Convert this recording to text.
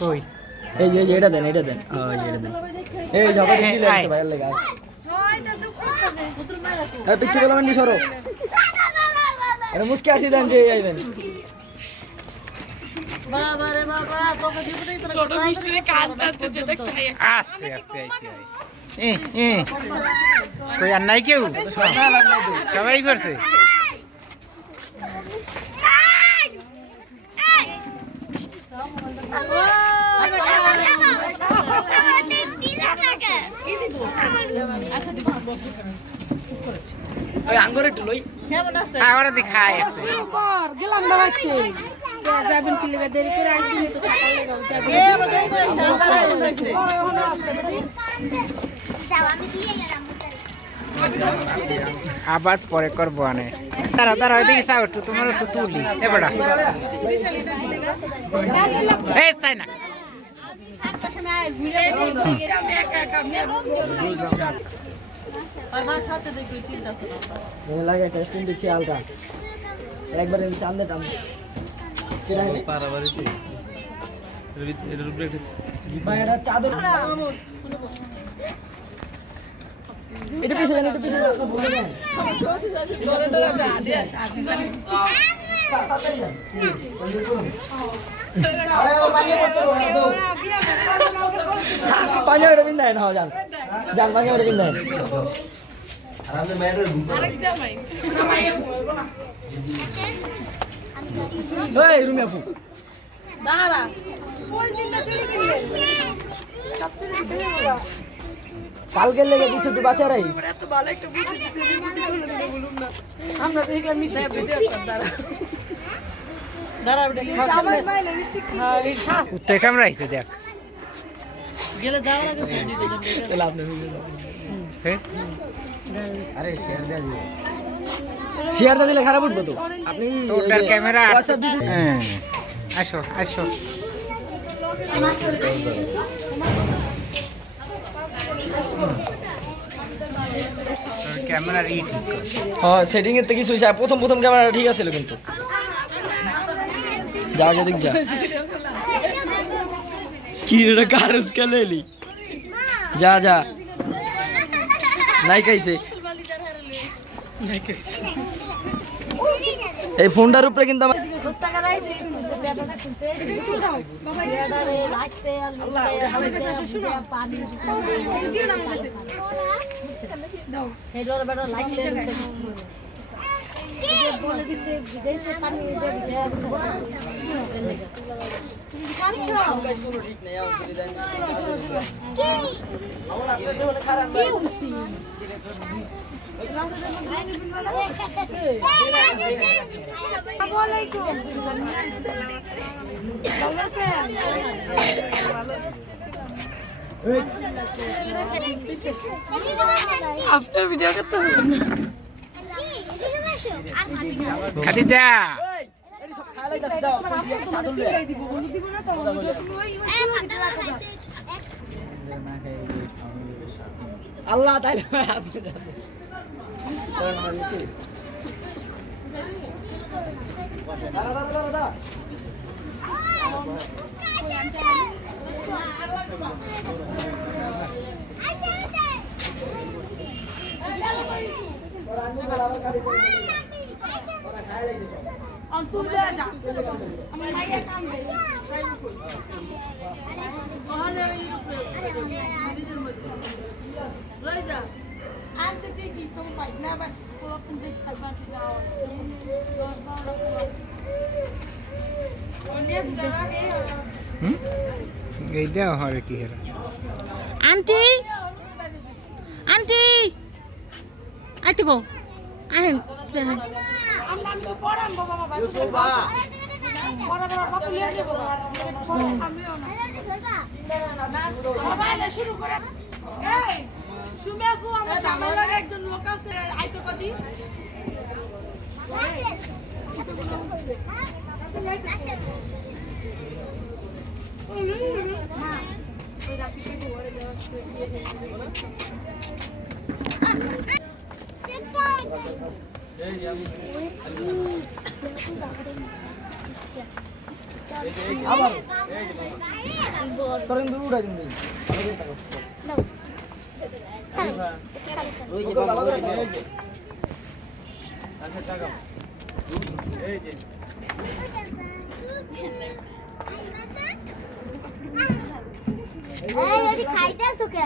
কই এই যে এটা দেন এটা দেন এটা দেন এই ঝগড়া দিলে আছে ভাই লাগা এই পিচ্চি বলা মানে সরো আরে মুস্কি আসি দেন যে আইবেন বাবা রে বাবা তোকে জীবনে ছোট মিষ্টিরে কাঁদতে যে দেখছ আস্তে আস্তে আইতে কই আর নাই কেউ সবাই করছে ওই আঙ্গুর একটু লই কেমন আছে ওরা দেখায় গেলাম না বাচ্চা যাবেন কি লাগা দেরি করে আইছি তো থাকাই লাগাও যাবেন এ বদল করে সারা হইছে যাও আমি দিয়ে গেলাম আবার পরে করবো আনে তারা তারা ওইদিকে চাও একটু তোমার একটু তুলি এবারে এই চাই না আমার সাথে দেখি চিন্তা আছে এই লাগে টেস্টিং দিছি আলকা একবার চান্দে টান পারাবাড়িতে এটার উপরে একটা ভাই এটা চাদর এটা পিছে দেন এটা পিছে দেন বলে দেন ডরে ডরে আদি আসে আজি জানি তাড়াতাড়ি যান পাঁচ মিনিট বিন্দায় না যান যান 5 মিনিট বিন্দায় আরেক জামাই জামাই বলবো না এই রুমে আপু দাঁড়া কোন দিনটা চলে গেলে কালকে লেগে দিছো তুই বাসা রাইস এত ভালো একটা বুদ্ধি দিতে বলুন না আমরা তো এগুলা মিষ্টি ভিডিও কর দাঁড়া বেটা জামাই মাইলে মিষ্টি খালি শ্বাস কুত্তে কামড়াইছে দেখ গেলে যাওয়ার আগে ফোন দিতে দেন লাভ নেই আরে শেয়ার দেয়া দিও শেয়ারটা দিলে খারাপ উঠবে তো আপনি টোটাল ক্যামেরা WhatsApp দিতে হ্যাঁ আসো আসো ক্যামেরা ই ঠিক কর। হ্যাঁ সেটিং এর থেকে সুইচ প্রথম প্রথম ক্যামেরা ঠিক আছে কিন্তু যা যা দেখ যা কি রে কারুস কালেলি যা যা নাই কাইছে এই ফোনটার উপরে কিন্তু আমার আপনার ভিডিও করতেছেন খাদিজা আল্লাহ তাইলে আচ্ছা ঠিকই তো পাই না ভাই পুরো 50 টাকা যাও 10 12 অনেক জায়গা এই দেও হরে কি হেরা আন্টি আন্টি আইতে গো আহেন আমরা তো পড়াম বাবা বাবা পড়া পড়া বাবা লিয়ে যাব আমিও না সবাই শুরু করে এই সুমেফু আমার জামাই লাগে একজন লোক আছে আইতো কদি আবার তোর কিন্তু উড়াই দিন খাইতে আসো কে